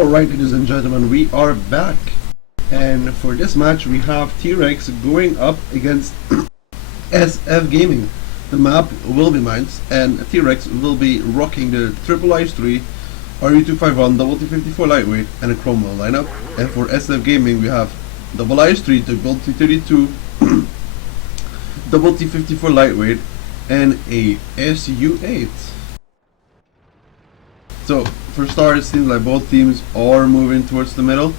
Alright, ladies and gentlemen, we are back, and for this match we have T-Rex going up against SF Gaming. The map will be mine, and T-Rex will be rocking the Triple Ice-3, RE251, WoT54 Lightweight, and a Cromwell lineup. And for SF Gaming we have Double Ice-3, the WoT32, WoT54 Lightweight, and a SU8. So, for starters, it seems like both teams are moving towards the middle.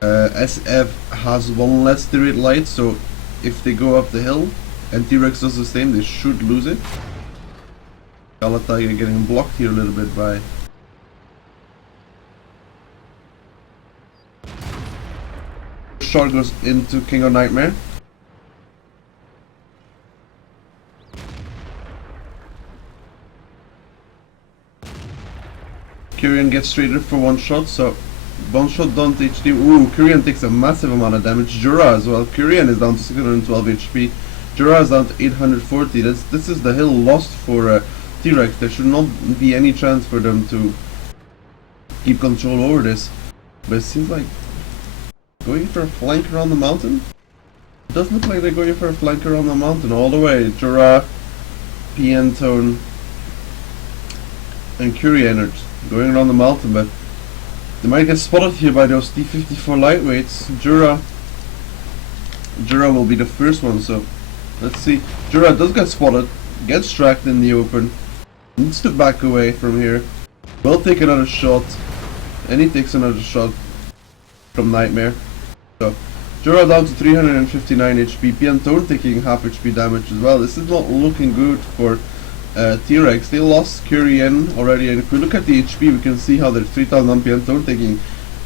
SF has one less turret light, so if they go up the hill and T-Rex does the same, they should lose it. Galatasaray getting blocked here a little bit by shot goes into King of Nightmare. Kyrian gets traded for one shot, so one shot down to HD. Ooh, Kyrian takes a massive amount of damage. Jura as well. Kyrian is down to 612 HP. Jura is down to 840. This is the hill lost for T-Rex. There should not be any chance for them to keep control over this. But it seems like going for a flank around the mountain? It does look like they're going for a flank around the mountain all the way. Jura, Piantone, and Kyrian are going around the mountain, but they might get spotted here by those T54 lightweights. Jura will be the first one, so let's see. Jura does get spotted, gets tracked in the open, needs to back away from here, will take another shot, and he takes another shot from Nightmare. So Jura down to 359 HP, Piantone taking half HP damage as well. This is not looking good for T-Rex. They lost Kyrian already, and if we look at the HP we can see how they're 3000 on Piantone taking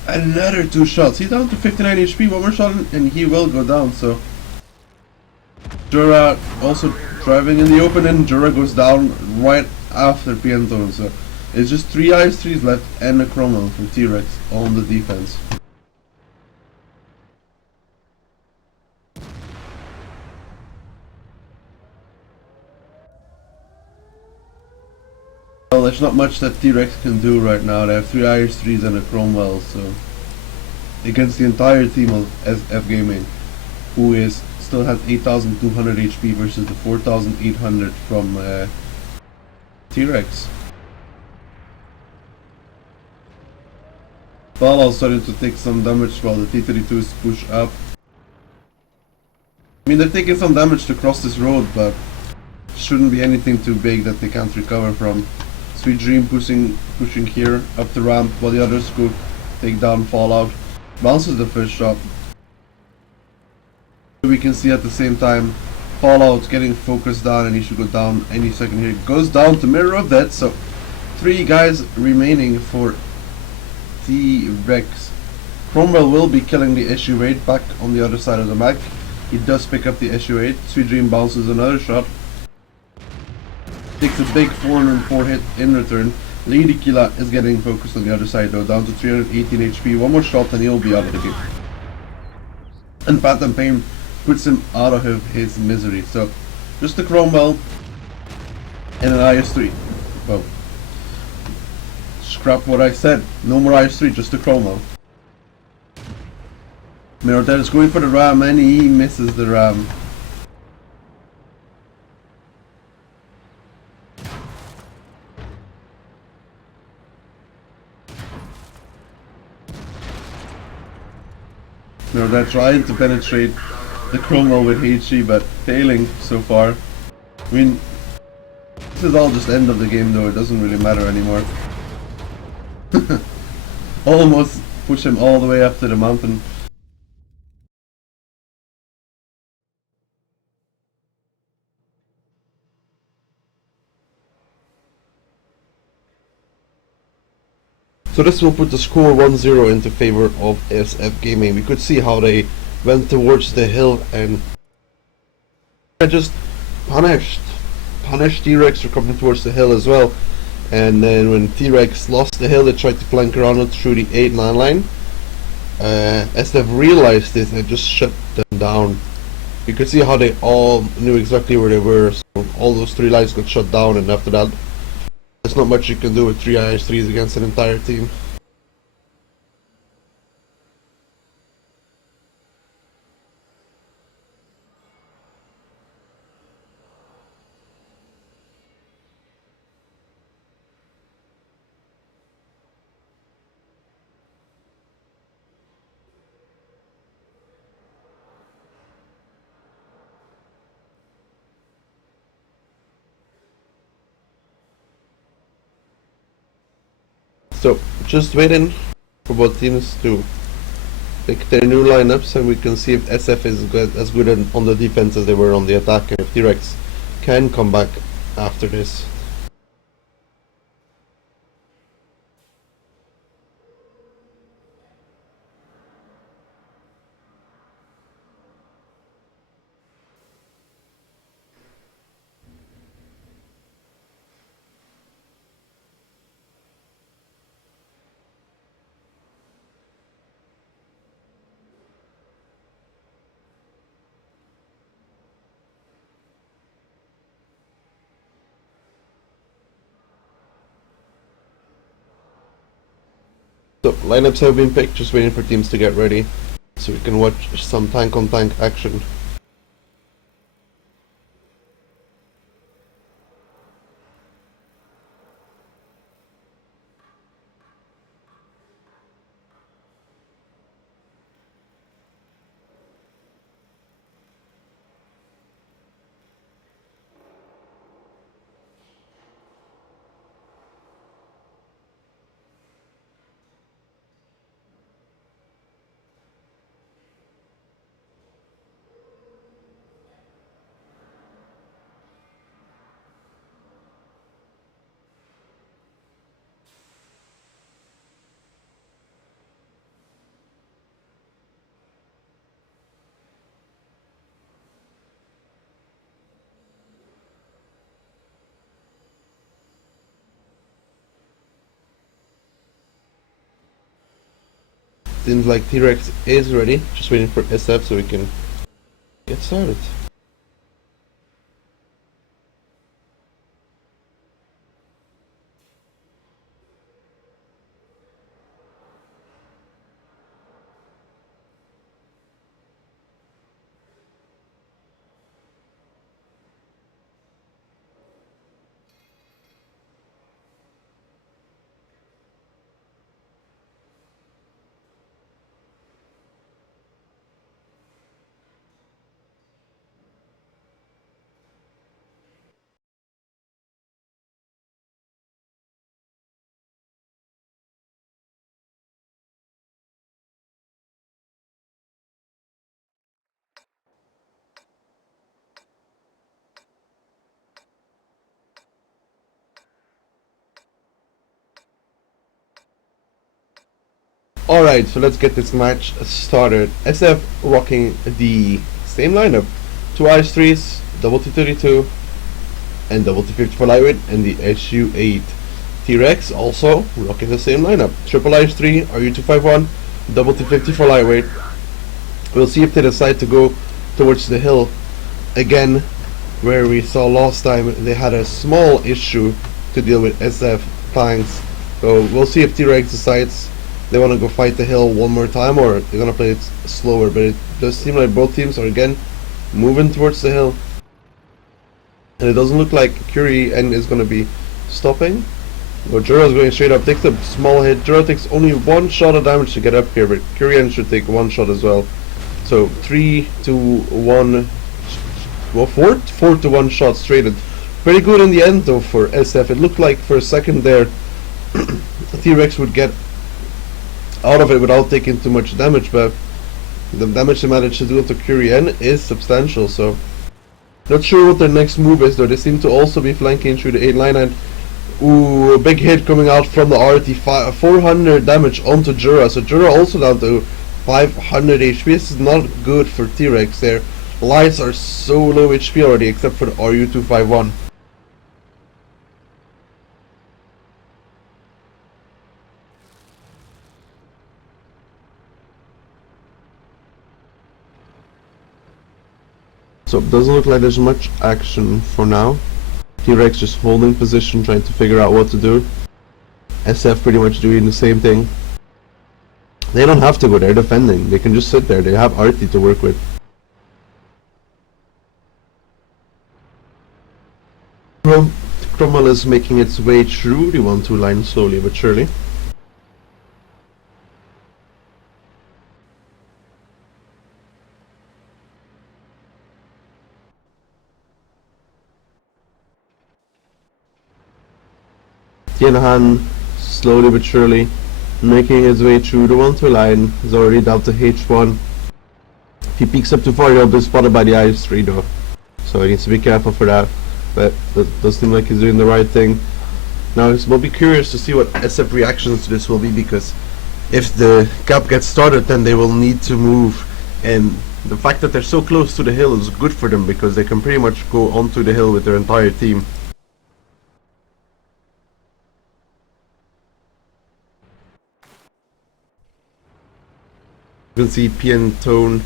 another 2 shots. He's down to 59 HP, one more shot and he will go down. So Jura also driving in the open, and Jura goes down right after Piantone. So it's just 3 Ice-3s left and a Cromwell for T-Rex on the defense. Well, there's not much that T-Rex can do right now. They have 3 Ice-3s and a Cromwell, so against the entire team of SF Gaming, who is still has 8200 HP versus the 4800 from T-Rex. Fallout's starting to take some damage while the T-32s push up. I mean, they're taking some damage to cross this road, but shouldn't be anything too big that they can't recover from. Sweet Dream pushing here up the ramp while the others go take down Fallout. Bounces the first shot. We can see at the same time Fallout getting focused down, and he should go down any second here. Goes down to Mirror of Death, so 3 guys remaining for T-Rex. Cromwell will be killing the SU8 back on the other side of the map. He does pick up the SU8. Sweet Dream bounces another shot. Takes a big 404 hit in return. Lady Killa is getting focused on the other side though, down to 318 HP. One more shot and he'll be out of the game. And Phantom Pain puts him out of his misery. So just a Cromwell and an IS-3. Well, scrap what I said. No more IS-3, just a Cromwell. Mirror is going for the ram and he misses the ram. They're trying to penetrate the Cromwell with HE, but failing so far. I mean, this is all just end of the game though, it doesn't really matter anymore. Almost push him all the way up to the mountain. So this will put the score 1-0 into favor of SF Gaming. We could see how they went towards the hill and just punished T-Rex for coming towards the hill as well. And then when T-Rex lost the hill, they tried to flank around it through the 8-9 line. SF realized this and just shut them down. You could see how they all knew exactly where they were, so all those 3 lines got shut down, and after that there's not much you can do with 3 IS-3s against an entire team. So just waiting for both teams to pick their new lineups, and we can see if SF is as good on the defense as they were on the attack, and if T-Rex can come back after this. So lineups have been picked, just waiting for teams to get ready so we can watch some tank on tank action. Seems like T-Rex is ready, just waiting for SF so we can get started. Alright, so let's get this match started. SF rocking the same lineup. 2 RS3s, double T32, and double T50 for lightweight, and the SU8. T-Rex also rocking the same lineup. Triple RS3, RU251, double T50 for lightweight. We'll see if they decide to go towards the hill again, where we saw last time they had a small issue to deal with SF tanks. So we'll see if T-Rex decides they want to go fight the hill one more time, or they're going to play it slower. But it does seem like both teams are again moving towards the hill, and it doesn't look like Curie N is going to be stopping. But Jura is going straight up, takes a small hit. Jura takes only one shot of damage to get up here, but Curie N should take one shot as well. So 3 to 1, well 4 to 1 shots traded. Pretty good in the end though for SF. It looked like for a second there T-Rex would get out of it without taking too much damage, but the damage they managed to do to Curie N is substantial. So not sure what their next move is though. They seem to also be flanking through the 8 line, and ooh, a big hit coming out from the RT, 400 damage onto Jura. So Jura also down to 500 HP. This is not good for T-Rex. Their lights are so low HP already, except for the RU251. So it doesn't look like there's much action for now. T-Rex just holding position, trying to figure out what to do. SF pretty much doing the same thing. They don't have to go there defending, they can just sit there, they have RT to work with. Cromwell is making its way through the 1-2 line slowly but surely. Tienhan slowly but surely making his way through the 1-2 line. He's already down to H1. If he peeks up too far, he'll be spotted by the IS-3 though, so he needs to be careful for that. But that does seem like he's doing the right thing. Now we'll be curious to see what SF reactions to this will be, because if the gap gets started, then they will need to move, and the fact that they're so close to the hill is good for them, because they can pretty much go onto the hill with their entire team. You can see PN Tone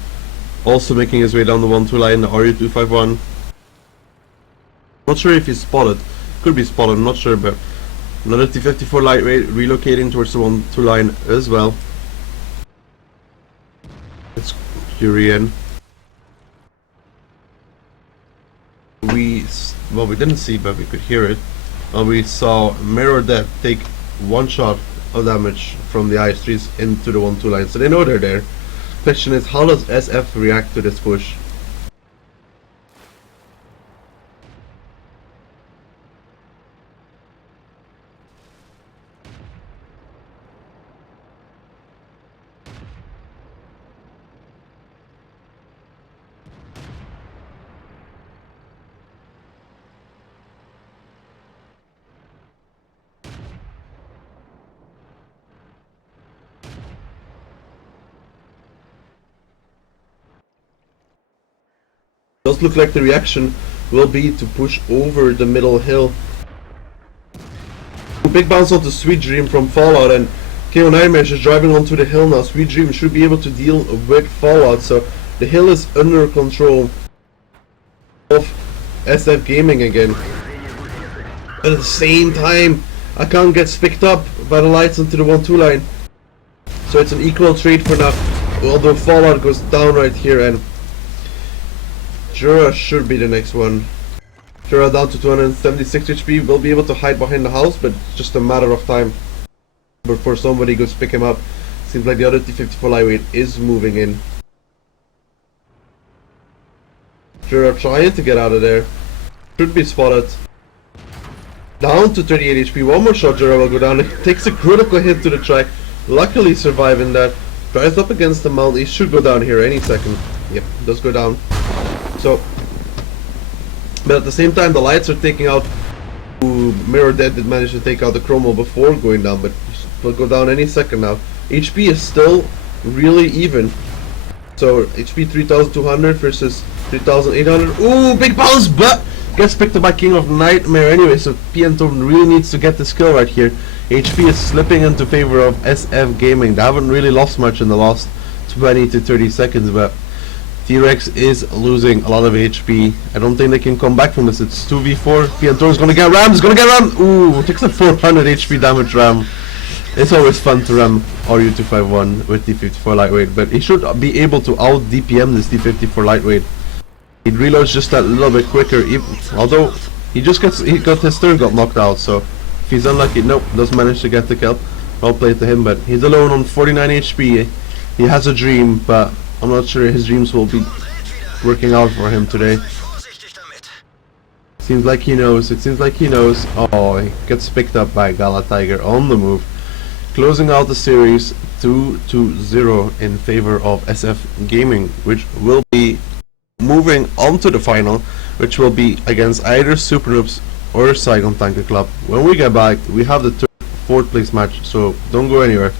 also making his way down the 1-2 line, the RU251. Not sure if he's spotted, could be spotted, I'm not sure, but another T-54 lightweight relocating towards the 1-2 line as well. It's Kurian. We didn't see, but we could hear it. We saw Mirror Death take one shot of damage from the IS-3s into the 1-2 line, so they know they're there. Question is, how does SF react to this push? Does look like the reaction will be to push over the middle hill. Big bounce onto Sweet Dream from Fallout, and KO Nightmares is driving onto the hill now. Sweet Dream should be able to deal with Fallout, so the hill is under control of SF Gaming again. But at the same time, Akan gets picked up by the lights onto the 1-2 line, so it's an equal trade for now, although Fallout goes down right here, and Jura should be the next one. Jura down to 276 HP, will be able to hide behind the house, but it's just a matter of time before somebody goes pick him up. Seems like the other T-54 lightweight is moving in. Jura trying to get out of there. Should be spotted. Down to 38 HP, one more shot, Jura will go down. It takes a critical hit to the track, luckily surviving that. Drives up against the mount, he should go down here any second. Yep, does go down. So, but at the same time, the lights are taking out. Mirror Dead did manage to take out the Chromo before going down, but will go down any second now. HP is still really even. So HP 3200 versus 3800. Ooh, big bounce, but gets picked up by King of Nightmare anyway. So PN Tone really needs to get this kill right here. HP is slipping into favor of SF Gaming. They haven't really lost much in the last 20 to 30 seconds, but T-Rex is losing a lot of HP. I don't think they can come back from this. It's 2v4. PN Tone is gonna get rammed. He's gonna get rammed. Ooh, takes a 400 HP damage ram. It's always fun to ram RU251 with T-54 lightweight, but he should be able to out DPM this T-54 lightweight. He reloads just that little bit quicker, although he got his turn got knocked out, so if he's unlucky, nope, doesn't manage to get the kill. Well played to him, but he's alone on 49 HP. He has a dream, but I'm not sure his dreams will be working out for him today. Seems like he knows, it seems like he knows. Oh, he gets picked up by Gala Tiger on the move. Closing out the series 2-0 in favor of SF Gaming, which will be moving on to the final, which will be against either Super Noobs or Saigon Tanker Club. When we get back, we have the 4th place match, so don't go anywhere.